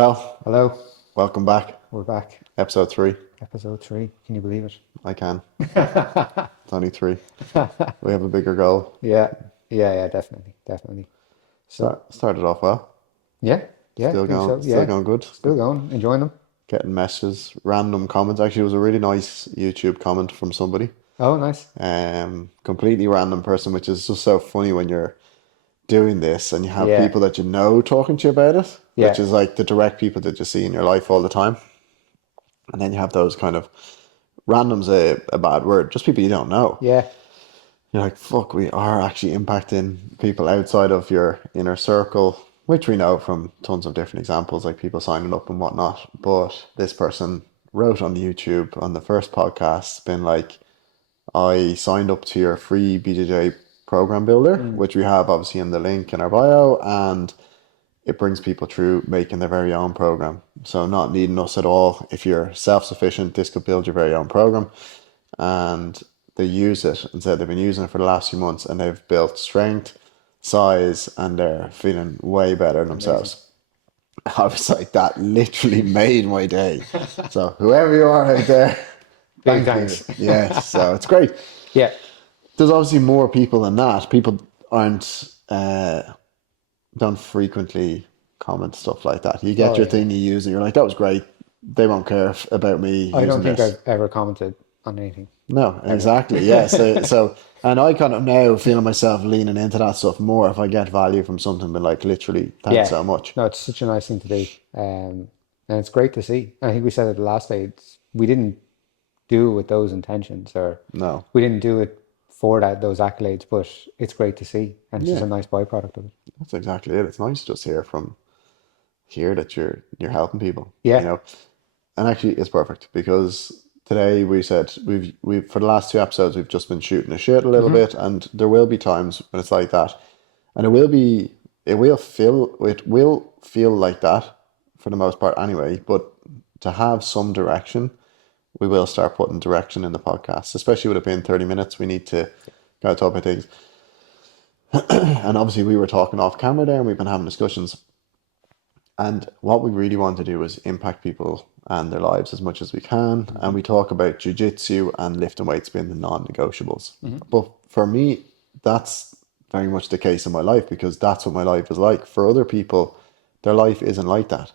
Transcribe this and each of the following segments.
Well, Hello, welcome back. we're back. Episode 3. Episode 3. Can you believe I can. it? It's only 3. We have a bigger goal. Yeah, yeah, definitely, definitely. So, Started off well. yeah, yeah, Still think so. going, still Yeah, going good. still going, enjoying them. Getting messages, random comments. Actually, it was a really nice YouTube comment from somebody. Oh, nice. Completely random person, which is just so funny when you're doing this and you have Yeah, people that you know talking to you about it, which yeah, is like the direct people that you see in your life all the time. And then you have those kind of randoms, a bad word, just people you don't know. yeah. You're like, fuck, we are actually impacting people outside of your inner circle, which we know from tons of different examples, like people signing up and whatnot. But this person wrote on YouTube on the first podcast, been like, I signed up to your free BJJ program builder, Mm, which we have obviously in the link in our bio, and it brings people through making their very own program. So not needing us at all. If you're self-sufficient, this could build your very own program. And they use it and said they've been using it for the last few months and they've built strength, size, and they're feeling way better amazing. themselves. I was like, that literally made my day. So whoever you are out there, Big thank you. thanks. Yes, so it's great. Yeah. There's obviously more people than that. People aren't don't frequently comment stuff like that. You get Oh, your yeah. thing you use and you're like, that was great. They won't care about me I don't using think this. I've ever commented on anything No, ever. exactly. Yeah. So, and I kind of now feeling myself leaning into that stuff more if I get value from something, but like literally, thanks Yeah. so much. No, it's such a nice thing to do. And it's great to see. I think we said it the last day. We didn't do it with those intentions, or No. we didn't do it for those accolades, but it's great to see, and it's just Yeah, a nice byproduct of it. that's exactly it. It's nice to just hear from here that you're helping people, you Yeah. know. And actually, it's perfect because today we said we've for the last 2 episodes we've just been shooting the shit a little Hmm. bit, and there will be times when it's like that, and it will feel like that for the most part anyway. But to have some direction, we will start putting direction in the podcast, especially with it being 30 minutes. We need to kind of talk about things, and obviously we were talking off camera there, and we've been having discussions. And what we really want to do is impact people and their lives as much as we can. Hmm. And we talk about jujitsu and lifting weights being the non-negotiables. Hmm. But for me, that's very much the case in my life because that's what my life is like. For other people, their life isn't like that.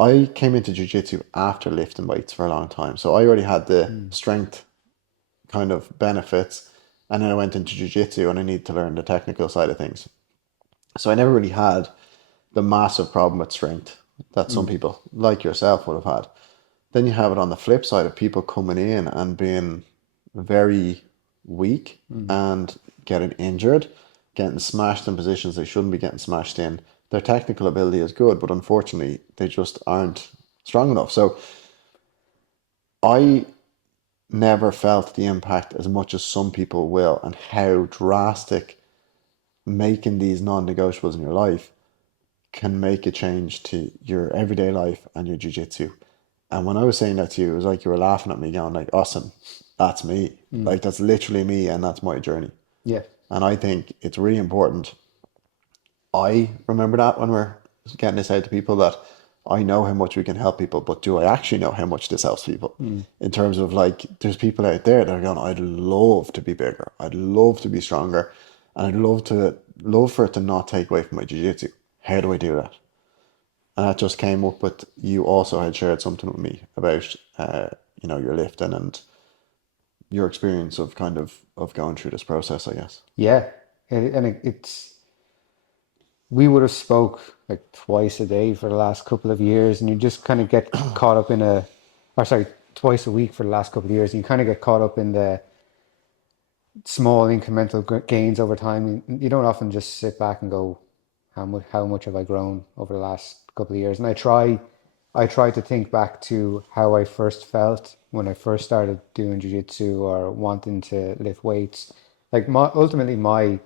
I came into jujitsu after lifting weights for a long time. So I already had the Mm. strength kind of benefits. And then I went into jujitsu and I needed to learn the technical side of things. So I never really had the massive problem with strength that some Mm. people like yourself would have had. Then you have it on the flip side of people coming in and being very weak Mm. and getting injured, getting smashed in positions they shouldn't be getting smashed in. Their technical ability is good, but unfortunately, they just aren't strong enough. So I never felt the impact as much as some people will, and how drastic making these non negotiables in your life can make a change to your everyday life and your jiu-jitsu. And when I was saying that to you, it was like you were laughing at me, going like, awesome, that's me. Mm. Like that's literally me and that's my journey. Yeah. And I think it's really important. I remember that when we're getting this out to people that I know how much we can help people, but do I actually know how much this helps people? Mm. In terms of like, there's people out there that are going, I'd love to be bigger. I'd love to be stronger. And love for it to not take away from my jiu-jitsu. How do I do that? And that just came up with you also had shared something with me about your lifting and your experience of kind of going through this process, I guess. Yeah. It's we would have spoke like twice a day for the last couple of years, and you just kind of get caught up in or sorry, twice a week for the last couple of years, and you kind of get caught up in the small incremental gains over time. You don't often just sit back and go, how much have I grown over the last couple of years? And I try to think back to how I first felt when I first started doing jiu-jitsu or wanting to lift weights. Like ultimately my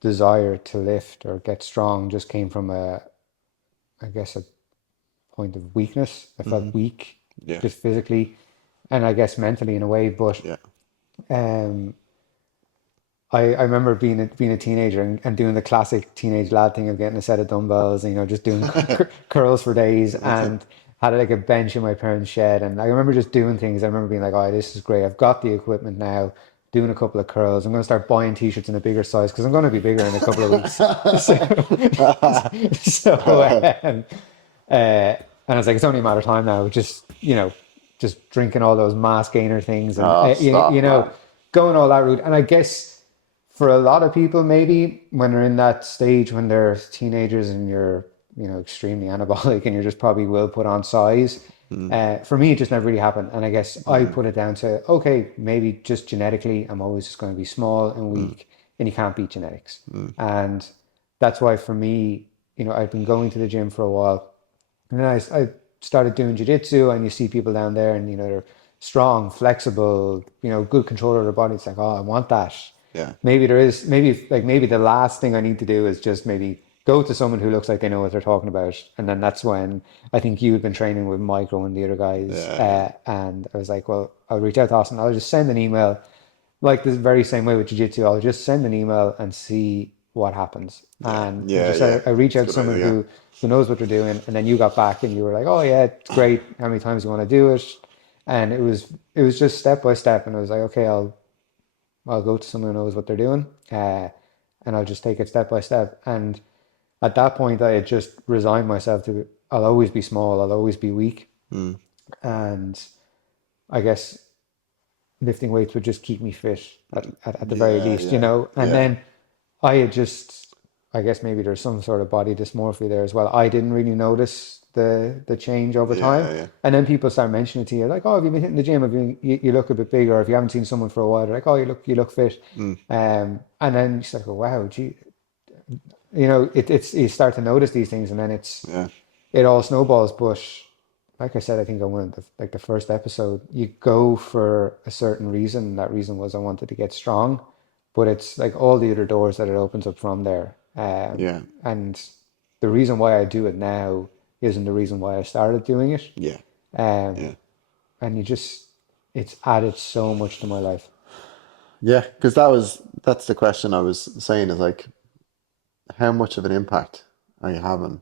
desire to lift or get strong just came from I guess, a point of weakness. I Hmm. felt weak Yeah, just physically and I guess mentally in a way, but yeah, um I remember being a teenager and doing the classic teenage lad thing of getting a set of dumbbells and just doing curls for days, and had like a bench in my parents' shed, and I remember just doing things. I remember being like, "Oh, this is great! I've got the equipment now." Doing a couple of curls. I'm going to start buying t-shirts in a bigger size because I'm going to be bigger in a couple of weeks. So, so uh, and I was like, it's only a matter of time now. Just drinking all those mass gainer things and Oh, stop, man. going all that route. And I guess for a lot of people, maybe when they're in that stage when they're teenagers and you're extremely anabolic and you just probably will put on size. Mm, For me, it just never really happened. And I guess I mm, put it down to, okay, maybe just genetically, I'm always just going to be small and mm, weak, and you can't beat genetics. mm. And that's why for me, I've been going to the gym for a while. And then I started doing jiu-jitsu, and you see people down there and, they're strong, flexible, good control of their body. It's like, oh, I want that. Yeah, Maybe the last thing I need to do is just maybe go to someone who looks like they know what they're talking about. And then that's when I think you had been training with Micro and the other guys. yeah, yeah, And I was like, well, I'll reach out to Austin. I'll just send an email, like the very same way with jiu-jitsu. I'll just send an email and see what happens. yeah, And I yeah, just yeah. I reach It's a out to good someone idea. who knows what they're doing. And then you got back and you were like, oh yeah, it's great. How many times you want to do it? And it was just step by step. And I was like, okay, I'll go to someone who knows what they're doing, and I'll just take it step by step. And at that point, I had just resigned myself to I'll always be small, I'll always be weak, Mm. and I guess lifting weights would just keep me fit at the very Yeah, least, yeah, And yeah, then I had just, I guess maybe there's some sort of body dysmorphia there as well. I didn't really notice the change over time. yeah, yeah. And then people start mentioning it to you, like, oh, have you been hitting the gym? You look a bit bigger. Or if you haven't seen someone for a while, they're like, oh, you look fit. Mm. And then you start to go, wow, gee, it's you start to notice these things, and then Yeah, it all snowballs. But like I said, I think on one of the first episode, you go for a certain reason. And that reason was I wanted to get strong, but it's like all the other doors that it opens up from there. yeah, And the reason why I do it now isn't the reason why I started doing it. yeah, Um, yeah. and it's added so much to my life. Yeah, because that's the question I was saying is like, how much of an impact are you having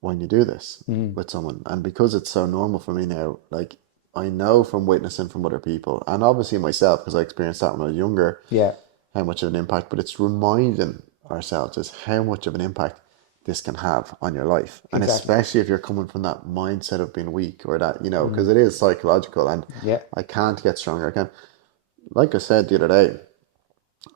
when you do this Mm, with someone? And because it's so normal for me now, like I know from witnessing from other people, and obviously myself, because I experienced that when I was younger, yeah, how much of an impact, but it's reminding ourselves is how much of an impact this can have on your life. And exactly. especially if you're coming from that mindset of being weak or that, because Mm, it is psychological and yeah, I can't get stronger. I can't, like I said the other day,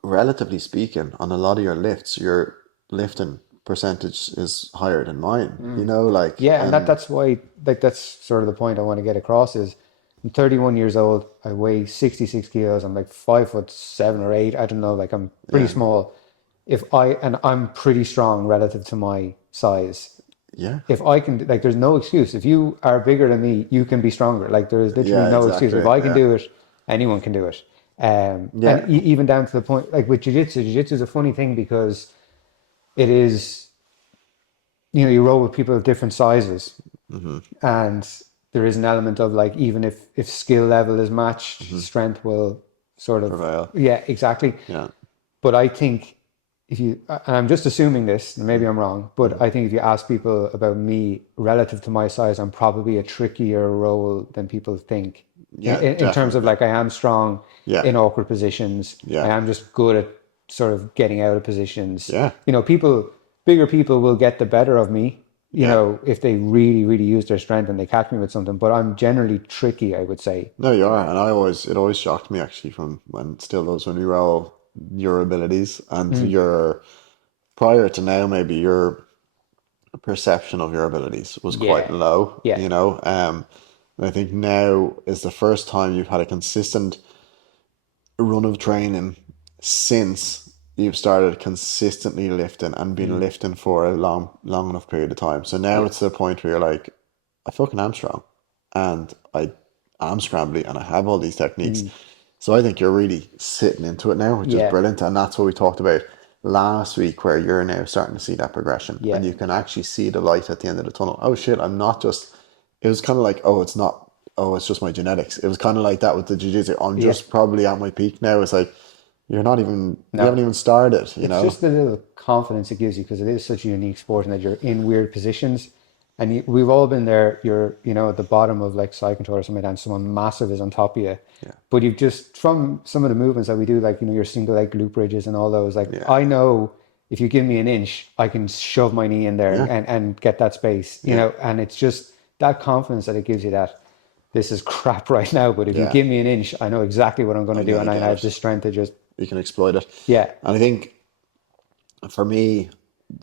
relatively speaking, on a lot of your lifts, your lifting percentage is higher than mine, mm. like, Yeah, and and that's why, like, that's sort of the point I want to get across is I'm 31 years old. I weigh 66 kilos. I'm like 5'7" or 8. I don't know. Like I'm pretty yeah, small. And I'm pretty strong relative to my size. yeah, If I can, like, there's no excuse. If you are bigger than me, you can be stronger. Like there is literally yeah, no excuse. If exactly. I can Yeah, do it, anyone can do it. And yeah, even down to the point, like with jiu-jitsu is a funny thing because it is, you roll with people of different sizes, mm-hmm, and there is an element of like even if skill level is matched, mm-hmm. strength will sort of, Prevail. yeah, exactly. Yeah, But I think if you, and I'm just assuming this, and maybe I'm wrong, mm-hmm. but I think if you ask people about me relative to my size, I'm probably a trickier role than people think. In, Yeah, in, in terms of definitely. like I am strong Yeah, in awkward positions. I yeah, am just good at sort of getting out of positions. yeah, Bigger people will get the better of me, yeah. if they really, really use their strength and they catch me with something. But I'm generally tricky, I would say. No, you are, and it always shocked me actually from when still those when we were all your abilities and Mm, your prior to now maybe your perception of your abilities was quite yeah, low, yeah. and I think now is the first time you've had a consistent run of training since you've started consistently lifting and been Mm, lifting for a long enough period of time. So now yeah. it's to the point where you're like, I fucking am strong and I am scrambly and I have all these techniques. Mm, So I think you're really sitting into it now, which is yeah, brilliant. And that's what we talked about last week, where you're now starting to see that progression yeah. and you can actually see the light at the end of the tunnel. Oh shit, I'm not just, it was kind of like, oh, it's not, oh, it's just my genetics. It was kind of like that with the jiu-jitsu. I'm Yeah. just probably at my peak now. It's like, you No. haven't even started, you It's know? just the little confidence it gives you because it is such a unique sport and that you're in weird positions. And we've all been there. You're, at the bottom of like side control or something, and someone massive is on top of you. Yeah. But you've just, from some of the movements that we do, like, your single leg glute bridges and all those, like, Yeah. I know if you give me an inch, I can shove my knee in there Yeah. and get that space, Yeah. and it's just that confidence that it gives you that this is crap right now, but if you Yeah. give me an inch, I know exactly what I'm going to I'm do. gonna And I get have it. the strength to just, You can exploit it. yeah, And I think for me,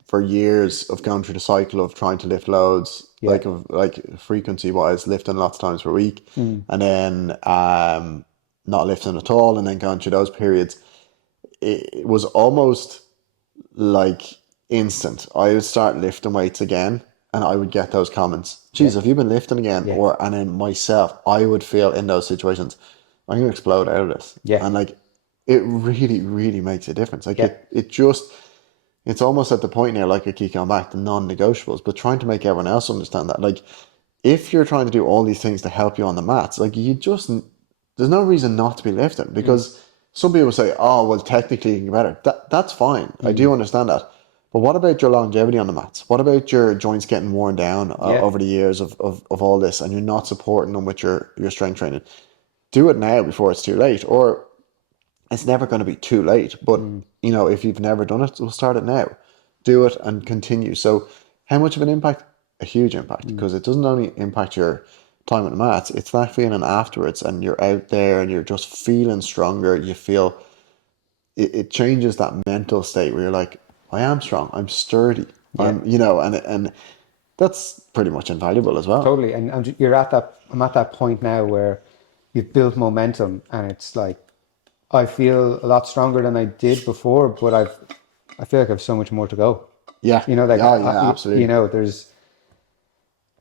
for years of going through the cycle of trying to lift loads, yeah, like frequency wise, lifting lots of times per week, and then not lifting at all, and then going through those periods, it was almost like instant. I would start lifting weights again, and I would get those comments. yeah, Geez, have you been lifting again? yeah, Or and then myself, I would feel in those situations, I'm gonna explode out of this, yeah, and like it really, really makes a difference. Like yeah. it just it's almost at the point now, like I keep going back to non-negotiables, but trying to make everyone else understand that. Like, if you're trying to do all these things to help you on the mats, like there's no reason not to be lifting Mm, because some people say, oh, well, technically you can get better. That's fine. I mm, do understand that. But what about your longevity on the mats? What about your joints getting worn down yeah, over the years of all this and you're not supporting them with your strength training? Do it now before it's too late. Or it's never going to be too late. But mm, if you've never done it, we'll start it now. Do it and continue. So, how much of an impact? A huge impact mm, because it doesn't only impact your time on the mats, it's that feeling afterwards, and you're out there and you're just feeling stronger. You feel it changes that mental state where you're like, I am strong, I'm sturdy, yeah, and that's pretty much invaluable as well. totally. And you're at that. I'm at that point now where you've built momentum, and it's like I feel a lot stronger than I did before, but I feel like I have so much more to go. Yeah, Like yeah, yeah, absolutely. there's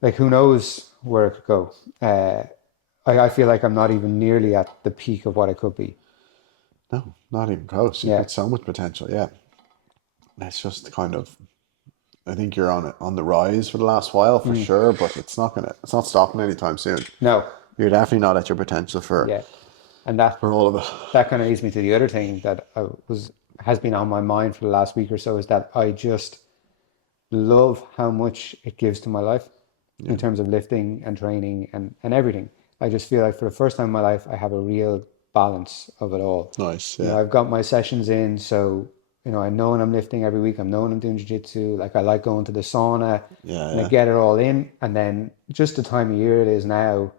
like who knows where it could go. I feel like I'm not even nearly at the peak of what I could be. No, not even close. You've Yeah. got so much potential. Yeah, it's just kind of I think you're on the rise for the last while for Mm. sure, but it's not stopping anytime soon. No. You're definitely not at your potential Yeah. And that for all of it. that kind of leads me to the other thing that has been on my mind for the last week or so is that I just love how much it gives to my life in Yeah, terms of lifting and training and everything. I just feel like for the first time in my life, I have a real balance of it all. nice. Yeah, I've got my sessions in, so I know when I'm lifting every week. I know when I'm doing jiu-jitsu. Like I like going to the sauna, yeah, and I yeah, get it all in. And then just the time of year it is now,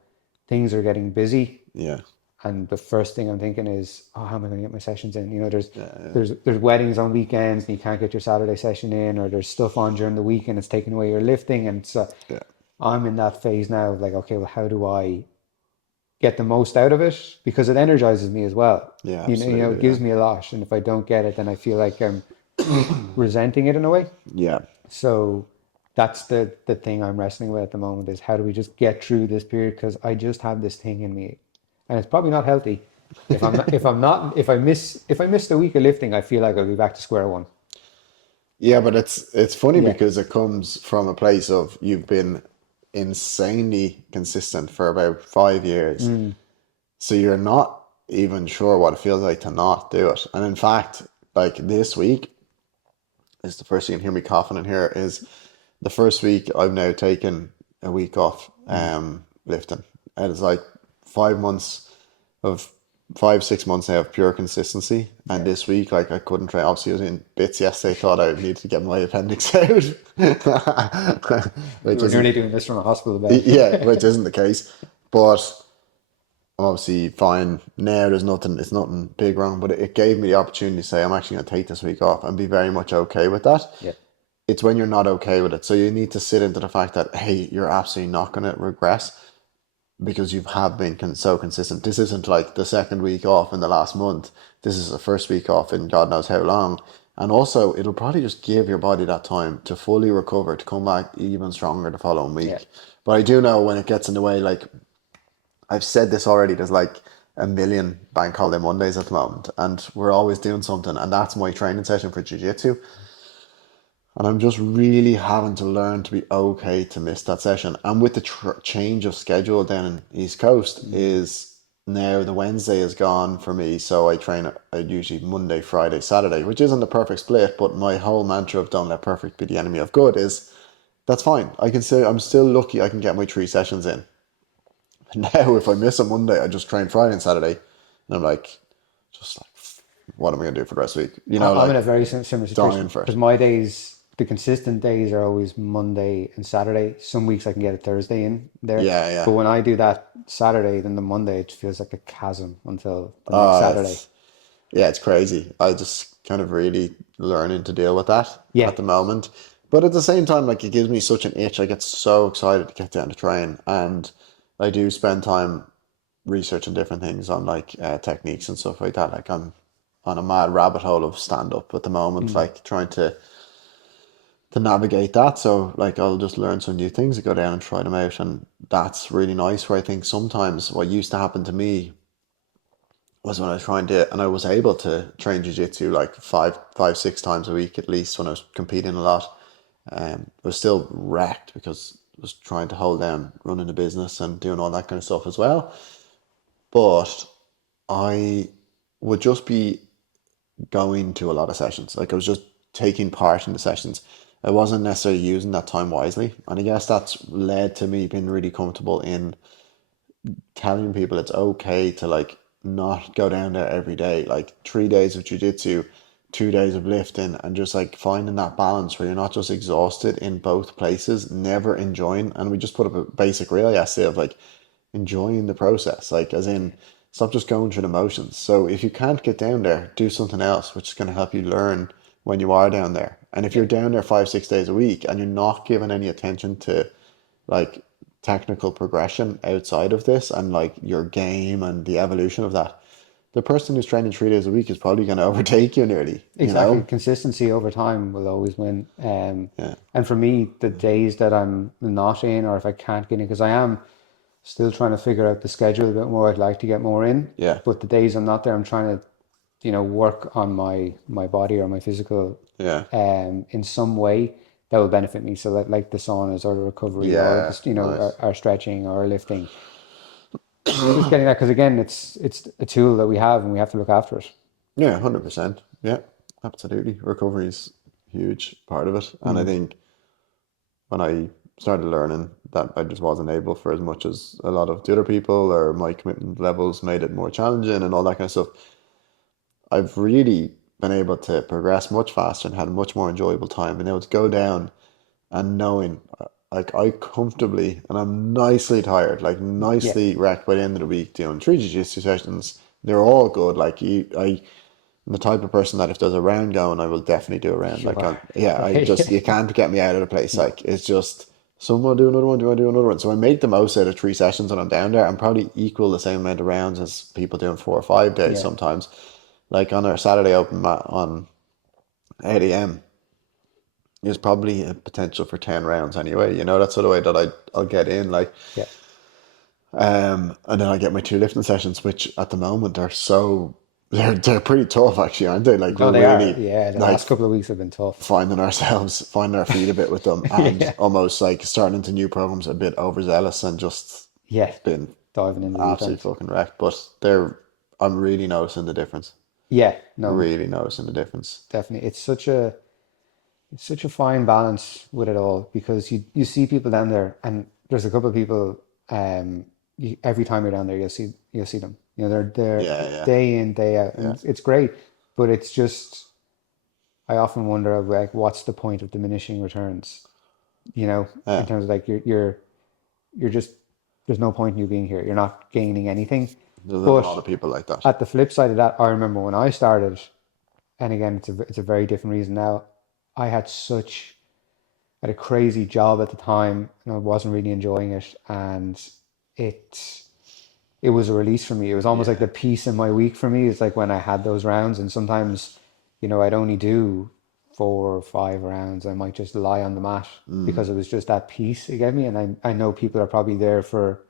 things are getting busy, yeah, and the first thing I'm thinking is, oh, how am I going to get my sessions in? There's yeah, there's weddings on weekends and you can't get your Saturday session in, or there's stuff on during the week and it's taking away your lifting. And so yeah, I'm in that phase now of like, okay, well, how do I get the most out of it? Because it energizes me as well. yeah, It absolutely. Yeah, gives me a lot. And if I don't get it, then I feel like I'm resenting it in a way. yeah, So that's the thing I'm wrestling with at the moment is how do we just get through this period? Because I just have this thing in me, and it's probably not healthy. If I miss the week of lifting, I feel like I'll be back to square one. yeah. But it's funny Yeah. because it comes from a place of you've been insanely consistent for about 5 years. Mm, So you're not even sure what it feels like to not do it. And in fact, like this week is the first you can hear me coughing in here is the first week I've now taken a week off mm, lifting. And it's like 5 months of 5, 6 months now of pure consistency. And yeah. this week, like I couldn't train. Obviously, I was in bits yesterday. Thought I needed to get my appendix out, We which were isn't. nearly doing this from a hospital Yeah, bed. which isn't the case. But I'm obviously fine now. There's nothing. It's nothing big wrong. But it gave me the opportunity to say I'm actually going to take this week off and be very much okay with that. Yeah. It's when you're not okay with it. So you need to sit into the fact that hey, you're absolutely not going to regress because you have been so consistent. This isn't like the second week off in the last month. This is the first week off in God knows how long. And also, it'll probably just give your body that time to fully recover, to come back even stronger the following Yeah. week. But I do know when it gets in the way, like I've said this already, there's like a million bank holiday Mondays at the moment, and we're always doing something. And that's my training session for Jiu Jitsu. And I'm just really having to learn to be okay to miss that session. And with the change of schedule down in East Coast Mm, is now the Wednesday is gone for me, so I train usually Monday, Friday, Saturday, which isn't the perfect split, but my whole mantra of don't let perfect be the enemy of good is that's fine. I can say I'm still lucky I can get my 3 sessions in. Now, if I miss a Monday, I just train Friday and Saturday, and I'm like, just like, what am I gonna do for the rest of the week? I'm in Like a very similar dying situation for because it. my days, the consistent days are always Monday and Saturday. Some weeks I can get a Thursday in there, Yeah, but yeah. when I do that Saturday, then the Monday it feels like a chasm until the next Uh, Saturday. it's yeah, it's crazy. I just kind of really learning to deal with that Yeah, at the moment. But at the same time, like it gives me such an itch. I get so excited to get down to train, and I do spend time researching different things on like techniques and stuff like that. Like I'm on a mad rabbit hole of stand up at the moment, mm, like trying to navigate that. So like I'll just learn some new things and go down and try them out, and that's really nice. Where I think sometimes what used to happen to me was when I was trying to, and I was able to train jiu-jitsu like 6 times a week at least when I was competing a lot. I was still wrecked because I was trying to hold down running a business and doing all that kind of stuff as well. But I would just be going to a lot of sessions. Like I was just taking part in the sessions. I wasn't necessarily using that time wisely. And I guess that's led to me being really comfortable in telling people it's okay to like not go down there every day. Like 3 days of jujitsu, 2 days of lifting, and just like finding that balance where you're not just exhausted in both places, never enjoying. And we just put up a basic reel yesterday of like enjoying the process, like as in stop just going through the motions. So if you can't get down there, do something else, which is going to help you learn when you are down there. And if yeah, you're down there 5, 6 days a week and you're not giving any attention to like technical progression outside of this and like your game and the evolution of that, the person who's training 3 days a week is probably going to overtake you nearly, you exactly. know? Consistency over time will always win. Yeah. And for me, the days that I'm not in, or if I can't get in, because I am still trying to figure out the schedule a bit more. I'd like to get more in, Yeah. but the days I'm not there, I'm trying to, work on my body or my physical, Yeah. in some way that will benefit me. So that like the saunas or the recovery or Yeah. just, Nice. our stretching or lifting, just getting that because again, it's a tool that we have and we have to look after it. Yeah, 100%. Yeah, absolutely. Recovery is a huge part of it. And I Mm, think when I started learning that I just wasn't able for as much as a lot of the other people, or my commitment levels made it more challenging and all that kind of stuff, I've really been able to progress much faster and had a much more enjoyable time, being able to go down and knowing like I comfortably and I'm nicely tired, like yeah, nicely wrecked by the end of the week doing 3 jiu-jitsu sessions. They're all good. I'm the type of person that if there's a round going, I will definitely do a round. you Like, are. yeah, I just, Yeah. you can't get me out of the place. No. Like, it's just, someone do another one, do I do another one? So I make the most out of 3 sessions when I'm down there. I'm probably equal the same amount of rounds as people doing 4 or 5 days Yeah. sometimes. Like on our Saturday open mat on 8 a.m., there's probably a potential for 10 rounds anyway. That's sort of way that I'll get in. Like, Yeah. and then I get my 2 lifting sessions, which at the moment are so, they're pretty tough actually, aren't they? Like, No, we're they are. really Yeah, the like last couple of weeks have been tough. finding our feet a bit with them, and Yeah. almost like starting into new programs a bit overzealous and just Yeah. been Diving in the deep absolutely end. fucking wrecked. But I'm really noticing the difference. Yeah, no, Really noticing the difference. definitely. It's such a fine balance with it all because you see people down there and there's a couple of people every time you're down there you'll see them. They're Yeah, yeah, day in, day out and yeah, it's great, but it's just I often wonder like what's the point of diminishing returns, in yeah. terms of like you're just there's no point in you being here. You're not gaining anything. There's a But lot of people like that. at the flip side of that, I remember when I started, and again, it's a very different reason now. I had such I had a crazy job at the time, and I wasn't really enjoying it, and it it was a release for me. It was almost like Yeah. the peace in my week for me. It's like when I had those rounds, and sometimes, I'd only do 4 or 5 rounds. I might just lie on the mat Mm. because it was just that peace it gave me. And I know people are probably there for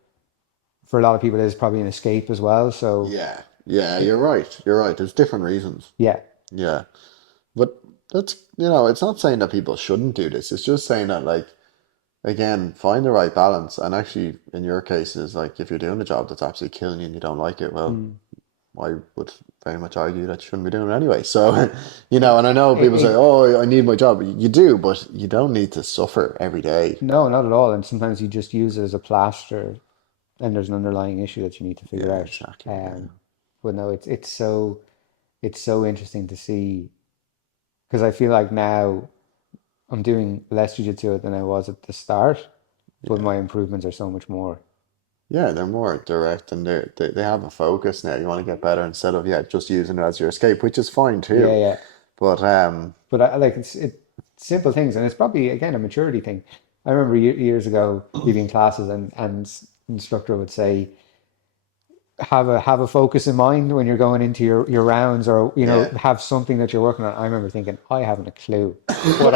a lot of people, it is probably an escape as well. So, Yeah. Yeah, it, you're right. You're right. There's different reasons. yeah, Yeah. But it's not saying that people shouldn't do this. It's just saying that like again, find the right balance. And actually, in your case, is like if you're doing a job that's absolutely killing you and you don't like it, well, Mm. I would very much argue that you shouldn't be doing it anyway. So, It, and I know people say, it, "Oh, I need my job." You do, but you don't need to suffer every day. no, not at all. And sometimes you just use it as a plaster, and there's an underlying issue that you need to figure Yeah, out. exactly. Yeah, Um, but no, it's so interesting to see because I feel like now I'm doing less jiu-jitsu than I was at the start, but yeah, my improvements are so much more. yeah. They're more direct and they have a focus now. You want to get better instead of just using it as your escape, which is fine Yeah, too. yeah. But But I like it's simple things, and it's probably again a maturity thing. I remember years ago leaving classes, and instructor would say, have a focus in mind when you're going into your rounds, or yeah, have something that you're working on. I remember thinking, I haven't a clue what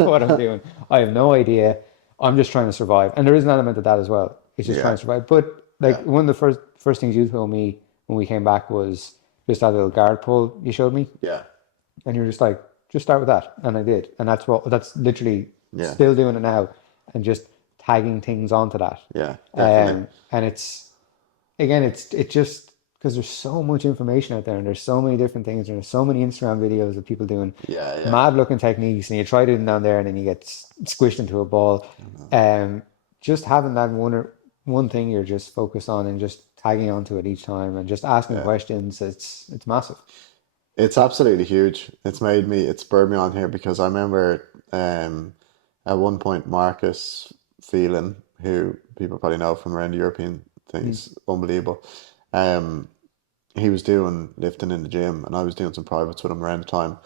what I'm doing. I have no idea. I'm just trying to survive, and there is an element of that as well. It's just yeah, trying to survive. But like yeah, one of the first things you told me when we came back was just that little guard pull you showed me. yeah, And you're just like, just start with that. And I did. And that's literally yeah, still doing it now and just tagging things onto that. yeah. Definitely. And it just because there's so much information out there and there's so many different things and there's so many Instagram videos of people doing Yeah, yeah. mad looking techniques and you try it down there and then you get squished into a ball. Um, just having that one thing you're just focused on and just tagging onto it each time and just asking Yeah. questions, it's massive. It's absolutely huge. It's spurred me on here because I remember at one point Marcus Phelan, who people probably know from around the European Mm. things, unbelievable. Um, he was doing lifting in the gym and I was doing some privates with him around the time.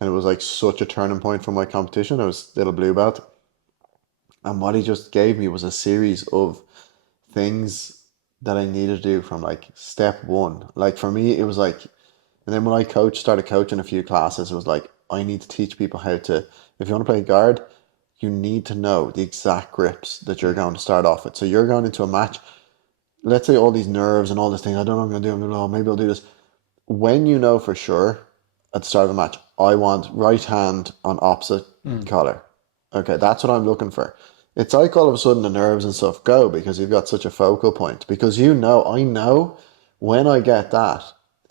And it was like such a turning point for my competition. I was little blue belt. And what he just gave me was a series of things that I needed to do from like step one. Like for me, it was like, and then when started coaching a few classes, it was like, I need to teach people how to, if you want to play guard, you need to know the exact grips that you're Yeah. going to start off with. So you're going into a match, let's say all these nerves and all this thing, I don't know what I'm going to do, maybe I'll do this. When you know for sure at the start of a match, I want right hand on opposite Mm. collar. Okay, that's what I'm looking for. It's like all of a sudden the nerves and stuff go because you've got such a focal point. Because I know when I get that,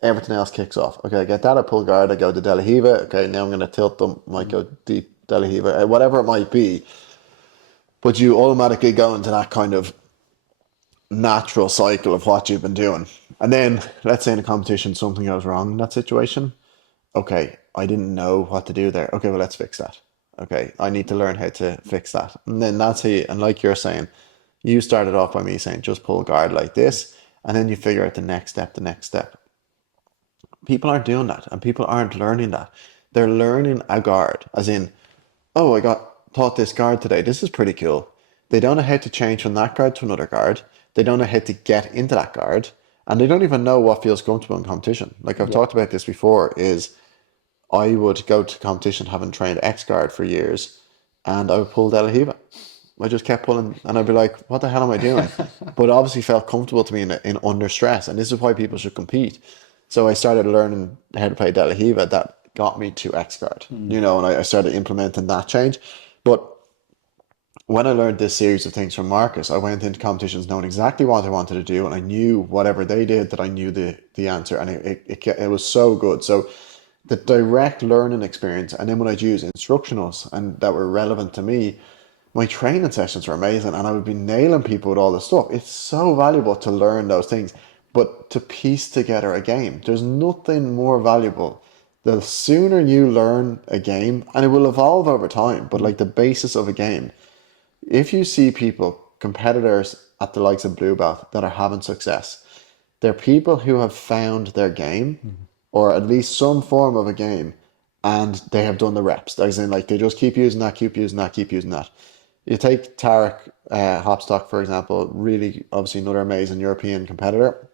everything else kicks off. Okay, I get that, I pull guard, I go to De La Hiva. Okay, now I'm going to tilt them, might go deep De La Hiva, whatever it might be. But you automatically go into that kind of natural cycle of what you've been doing. And then, let's say in a competition, something goes wrong in that situation. Okay, I didn't know what to do there. Okay, well, let's fix that. Okay, I need to learn how to fix that. And then that's how and like you're saying, you started off by me saying just pull guard like this, and then you figure out the next step. People aren't doing that, and people aren't learning that. They're learning a guard, as in, oh, I got taught this guard today. This is pretty cool. They don't know how to change from that guard to another guard. They don't know how to get into that guard, and they don't even know what feels comfortable in competition. Like I've Yeah. talked about this before, is I would go to competition having trained X guard for years, and I would pull De La Hiva. I just kept pulling, and I'd be like, "What the hell am I doing?" But it obviously felt comfortable to me in under stress, and this is why people should compete. So I started learning how to play De La Hiva. That got me to X guard, Mm. and I started implementing that change. But when I learned this series of things from Marcus, I went into competitions knowing exactly what I wanted to do, and I knew whatever they did that I knew the answer, and it was so good. So the direct learning experience, and then when I'd use instructionals and that were relevant to me, my training sessions were amazing, and I would be nailing people with all this stuff. It's so valuable to learn those things, but to piece together a game, there's nothing more valuable. The sooner you learn a game, and it will evolve over time, but Mm. like the basis of a game, if you see people, competitors at the likes of Blue Belt that are having success, they're people who have found their game Mm. or at least some form of a game and they have done the reps. As in, like, they just keep using that, keep using that, keep using that. You take Tarek Hopstock, for example, really obviously another amazing European competitor.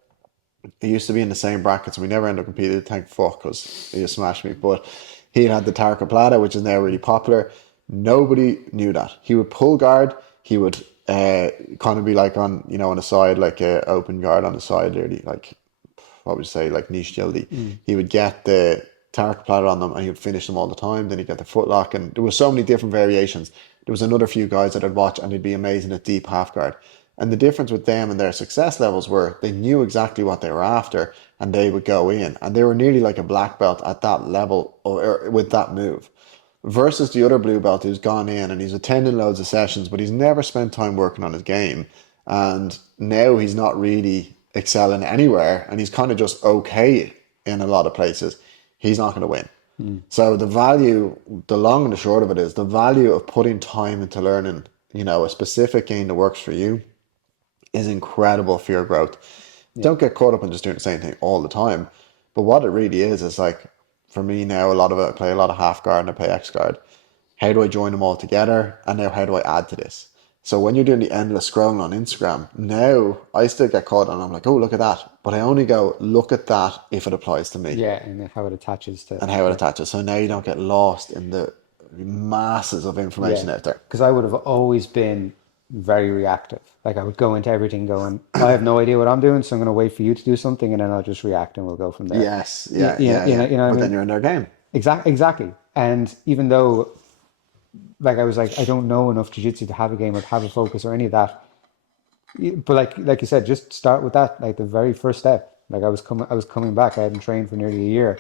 He used to be in the same brackets and we never ended up competing, thank fuck, because he just smashed me. But he had the Tarka Plata, which is now really popular. Nobody knew that. He would pull guard, he would kind of be like on the side, like a open guard on the side, really, like, what would you say, like niche jildy. Mm. He would get the Tarka Plata on them and he would finish them all the time. Then he'd get the footlock, and there were so many different variations. there was another few guys that I'd watch and they'd be amazing at deep half guard. And the difference with them and their success levels were they knew exactly what they were after and they would go in and they were nearly like a black belt at that level or with that move. Versus the other blue belt who's gone in and he's attending loads of sessions, but he's never spent time working on his game. And now he's not really excelling anywhere and he's kind of just okay in a lot of places. He's not going to win. So the value, the long and the short of it is the value of putting time into learning, a specific game that works for you is incredible for your growth. Don't get caught up in just doing the same thing all the time. But what it really is like, for me now, a lot of it, I play a lot of half guard and I play X guard. How do I join them all together? And now how do I add to this? So when you're doing the endless scrolling on Instagram, now I still get caught and I'm like, oh, look at that. But I only go, look at that if it applies to me Yeah, and how it attaches to. and how it attaches. So now you don't get lost in the masses of information Yeah, out there. because I would have always been very reactive. Like I would go into everything going, I have no idea what I'm doing, so I'm going to wait for you to do something, and then I'll just react, and we'll go from there. Yes, yeah. You know what I But then mean? you're in their game. Exactly. And even though, like, I was like, I don't know enough jiu-jitsu to have a game or have a focus or any of that. But like you said, just start with that. Like the very first step. Like I was coming back. I hadn't trained for nearly a year.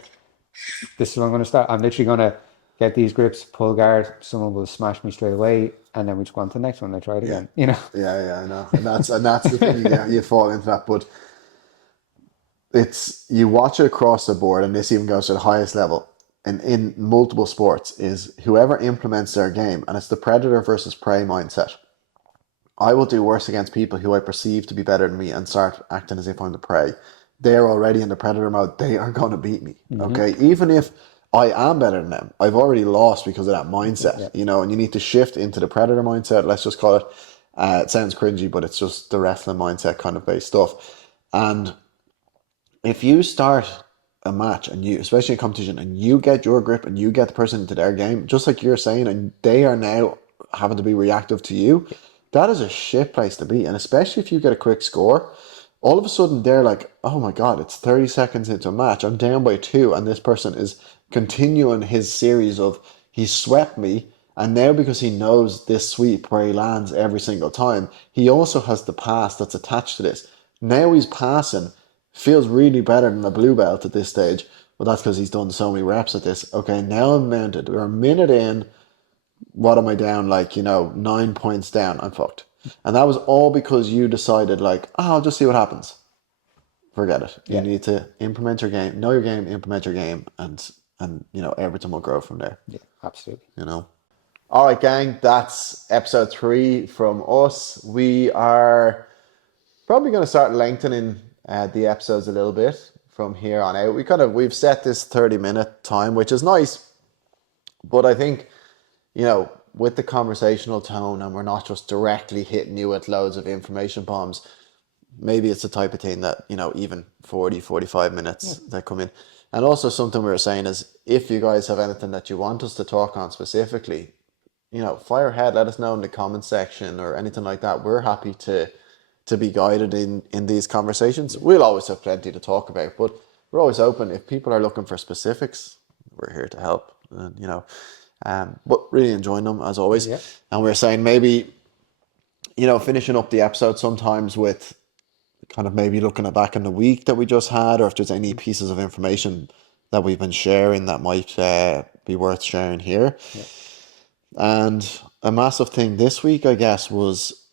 This is what I'm going to start. I'm literally going to get these grips, pull guard. Someone will smash me straight away, and then we just go on to the next one. I try it Yeah. again. You know. Yeah, I know. And that's the thing, you fall into that. But it's you watch it across the board, and this even goes to the highest level. And in multiple sports is whoever implements their game, and it's the predator versus prey mindset. I will do worse against people who I perceive to be better than me and start acting as if I'm the prey. They're already in the predator mode. They are going to beat me. Okay. Even if I am better than them, I've already lost because of that mindset, and you need to shift into the predator mindset. Let's just call it, it sounds cringy, but it's just the wrestling mindset kind of based stuff. And if you start a match and you, especially a competition, and you get your grip and you get the person into their game, just like you're saying, and they are now having to be reactive to you, that is a shit place to be. And especially if you get a quick score, all of a sudden they're like, oh my God, it's 30 seconds into a match. I'm down by 2. And this person is continuing his series of, he swept me. And now because he knows this sweep where he lands every single time, he also has the pass that's attached to this. Now he's passing, feels really better than a blue belt at this stage. Well, that's because he's done so many reps at this. Okay, now I'm mounted. We're a minute in. What am I down? 9 points down. I'm fucked. And that was all because you decided I'll just see what happens. Forget it. You need to implement your game, know your game, implement your game, and everything will grow from there. Yeah, absolutely. All right, gang, that's episode 3 from us. We are probably going to start lengthening the episodes a little bit from here on out. We've set this 30-minute time, which is nice, but I think with the conversational tone, and we're not just directly hitting you with loads of information bombs, maybe it's the type of thing that, even 40, 45 minutes that come in. And also something we were saying is, if you guys have anything that you want us to talk on specifically, fire ahead, let us know in the comment section or anything like that. We're happy to be guided in these conversations. We'll always have plenty to talk about, but we're always open. If people are looking for specifics, we're here to help. And, but really enjoying them as always. Yeah. And we're saying maybe, finishing up the episode sometimes with kind of maybe looking back in the week that we just had, or if there's any pieces of information that we've been sharing that might be worth sharing here. Yeah. And a massive thing this week, I guess, was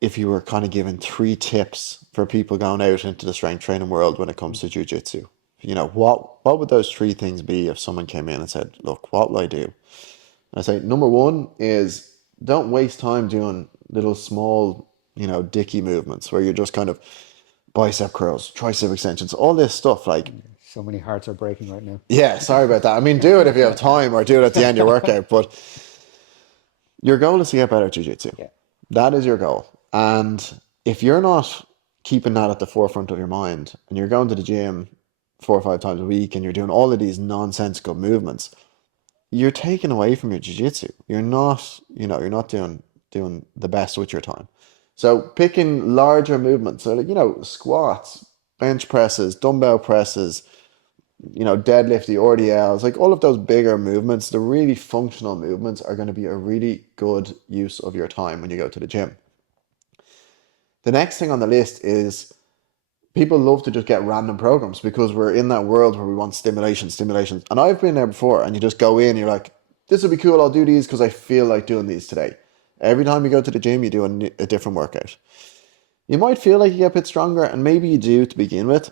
if you were kind of given 3 tips for people going out into the strength training world when it comes to jiu-jitsu. What would those 3 things be if someone came in and said, look, what will I do? I say, number 1 is don't waste time doing little small, dicky movements where you're just kind of bicep curls, tricep extensions, all this stuff. So many hearts are breaking right now. Yeah, sorry about that. I mean, do it if you have time or do it at the end of your workout. But your goal is to get better at jiu-jitsu. Yeah. That is your goal. And if you're not keeping that at the forefront of your mind and you're going to the gym 4 or 5 times a week and you're doing all of these nonsensical movements, you're taken away from your jiu-jitsu. You're not doing the best with your time. So picking larger movements, so squats, bench presses, dumbbell presses, deadlift, the RDLs, like all of those bigger movements, the really functional movements are going to be a really good use of your time when you go to the gym. The next thing on the list is people love to just get random programs because we're in that world where we want stimulations. And I've been there before, and you just go in, you're like, this will be cool, I'll do these because I feel like doing these today. Every time you go to the gym, you do a different workout. You might feel like you get a bit stronger, and maybe you do to begin with,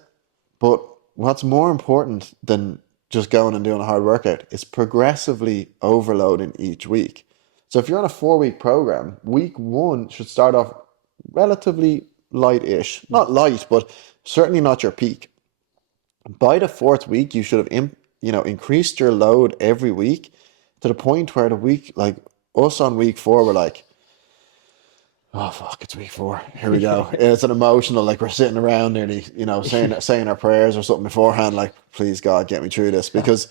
but what's more important than just going and doing a hard workout is progressively overloading each week. So if you're on a 4 week program, week one should start off relatively light-ish. Not light, but certainly not your peak. By the fourth week, you should have increased your load every week to the point where the week, like us on week 4, we're like, oh fuck, it's week 4. Here we go. It's an emotional, like we're sitting around nearly, saying our prayers or something beforehand, like, please God, get me through this, because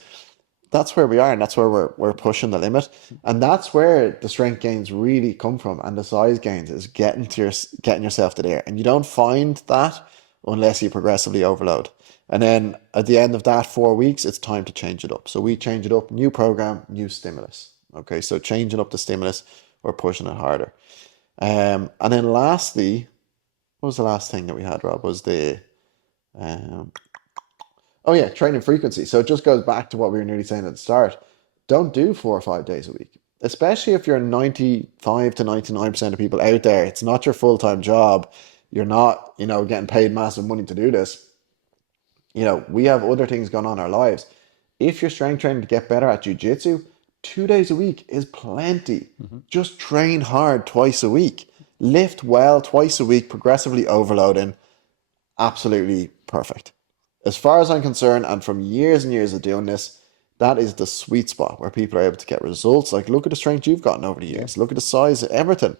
that's where we are, and that's where we're pushing the limit, and that's where the strength gains really come from, and the size gains is getting yourself to there, and you don't find that unless you progressively overload. And then at the end of that 4 weeks, it's time to change it up. So we change it up, new program, new stimulus. Okay, so changing up the stimulus, we're pushing it harder. And then lastly, what was the last thing that we had, Rob? Was the oh yeah, training frequency. So it just goes back to what we were nearly saying at the start. Don't do 4 or 5 days a week, especially if you're 95 to 99% of people out there. It's not your full-time job. You're not, getting paid massive money to do this. We have other things going on in our lives. If you're strength training to get better at jiu-jitsu, 2 days a week is plenty. Just train hard twice a week. Lift well twice a week, progressively overloading. Absolutely perfect. As far as I'm concerned, and from years and years of doing this, that is the sweet spot where people are able to get results. Like, look at the strength you've gotten over the years. Look at the size, everything.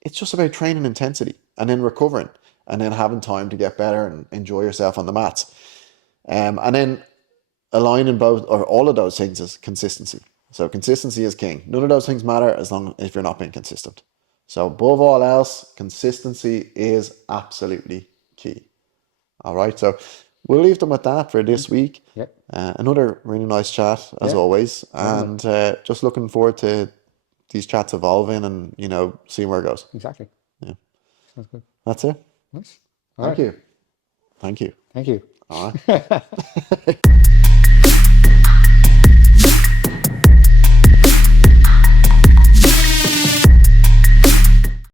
It's just about training intensity and then recovering and then having time to get better and enjoy yourself on the mats. And then aligning both or all of those things is consistency. So consistency is king. None of those things matter if you're not being consistent. So above all else, consistency is absolutely key. All right, so we'll leave them with that for this week. Yep. Another really nice chat as always, and just looking forward to these chats evolving and seeing where it goes. Exactly. Yeah, Sounds good. that's it. Nice. Thank you. Thank you. All right.